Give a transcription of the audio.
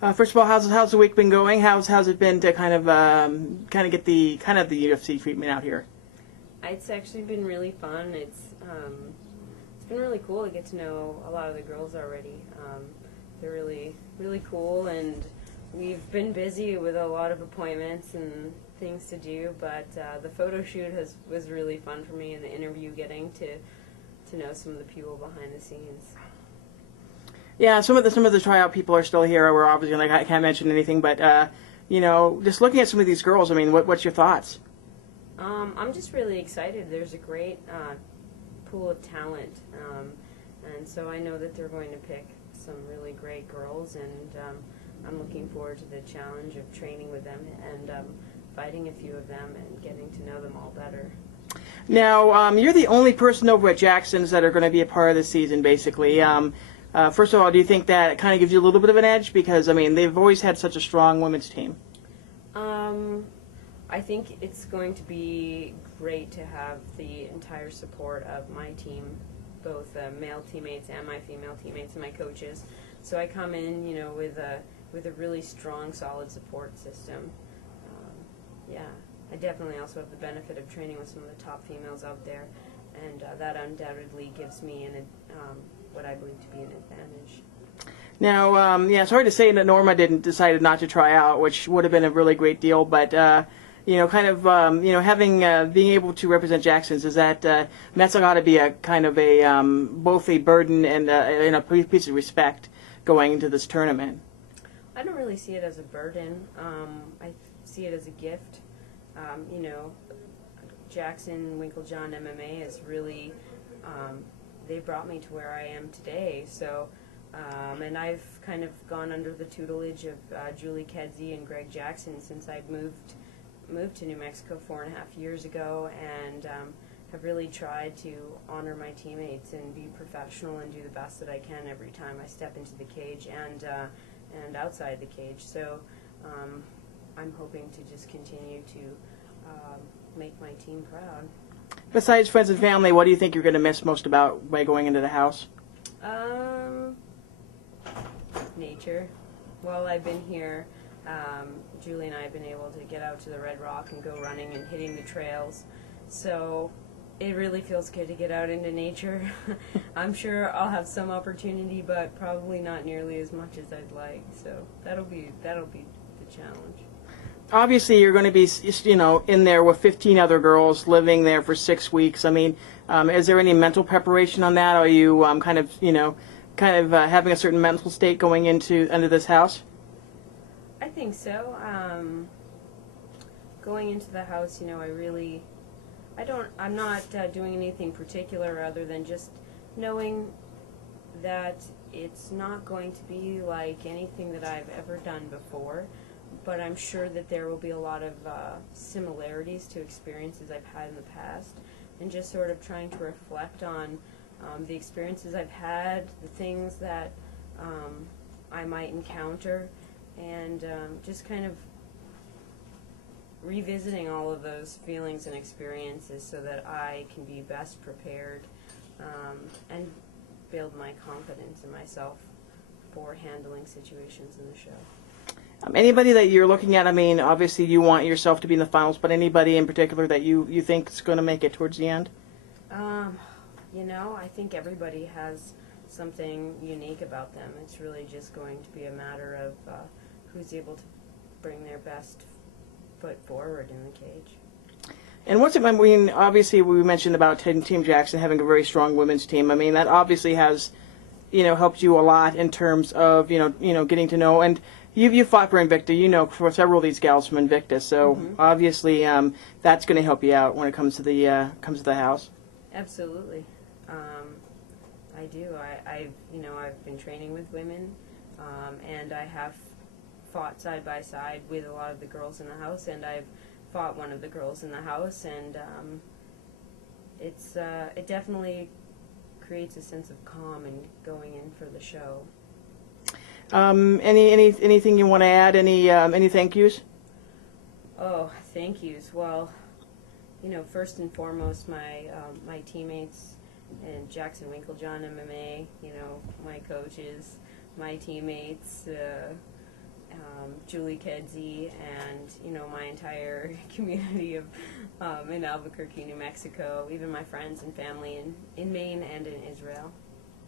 First of all, how's the week been going? How's it been to kind of get the UFC treatment out here? It's actually been really fun. It's been really cool to get to know a lot of the girls already. They're really cool, and we've been busy with a lot of appointments and things to do. But the photo shoot was really fun for me, and the interview, getting to know some of the people behind the scenes. Yeah, some of the tryout people are still here. We're obviously I can't mention anything, but just looking at some of these girls, I mean, what's your thoughts? I'm just really excited. There's a great pool of talent, and so I know that they're going to pick some really great girls, and I'm looking forward to the challenge of training with them and fighting a few of them and getting to know them all better. Now, you're the only person over at Jackson's that are going to be a part of this season, basically. First of all, do you think that kind of gives you a little bit of an edge? Because, I mean, they've always had such a strong women's team. I think it's going to be great to have the entire support of my team, both male teammates and my female teammates and my coaches. So I come in, with a really strong, solid support system. Yeah, I definitely also have the benefit of training with some of the top females out there, and that undoubtedly gives me what I believe to be an advantage. Now, sorry to say that Norma decided not to try out, which would have been a really great deal, but having being able to represent Jackson's, is that's got to be a kind of a both a burden and a piece of respect going into this tournament. I don't really see it as a burden. I see it as a gift. Jackson Winklejohn MMA is really they brought me to where I am today. So, and I've kind of gone under the tutelage of Julie Kedzie and Greg Jackson since I moved to New Mexico 4.5 years ago, and have really tried to honor my teammates and be professional and do the best that I can every time I step into the cage and outside the cage. So I'm hoping to just continue to make my team proud. Besides friends and family, what do you think you're going to miss most about by going into the house? Nature. While I've been here, Julie and I have been able to get out to the Red Rock and go running and hitting the trails. So it really feels good to get out into nature. I'm sure I'll have some opportunity, but probably not nearly as much as I'd like. So that'll be the challenge. Obviously, you're going to be, in there with 15 other girls living there for 6 weeks. I mean, is there any mental preparation on that? Are you kind of having a certain mental state going into this house? I think so. Going into the house, I'm not doing anything particular other than just knowing that it's not going to be like anything that I've ever done before. But I'm sure that there will be a lot of similarities to experiences I've had in the past, and just sort of trying to reflect on the experiences I've had, the things that I might encounter, and just kind of revisiting all of those feelings and experiences so that I can be best prepared and build my confidence in myself for handling situations in the show. Anybody that you're looking at, I mean, obviously you want yourself to be in the finals, but anybody in particular that you think is going to make it towards the end? I think everybody has something unique about them. It's really just going to be a matter of who's able to bring their best foot forward in the cage. And I mean, obviously we mentioned about Team Jackson having a very strong women's team. I mean, that obviously has, helped you a lot in terms of, getting to know. And you fought for Invicta, for several of these gals from Invicta. So obviously that's going to help you out when it comes to the house. Absolutely. I do. I've been training with women, and I have fought side by side with a lot of the girls in the house, and I've fought one of the girls in the house, and it definitely creates a sense of calm in going in for the show. Anything you want to add? Any thank yous? Oh, thank yous. Well, first and foremost, my teammates in Jackson Winklejohn MMA, my coaches, my teammates, Julie Kedzie and, you know, my entire community of in Albuquerque, New Mexico, even my friends and family in Maine and in Israel.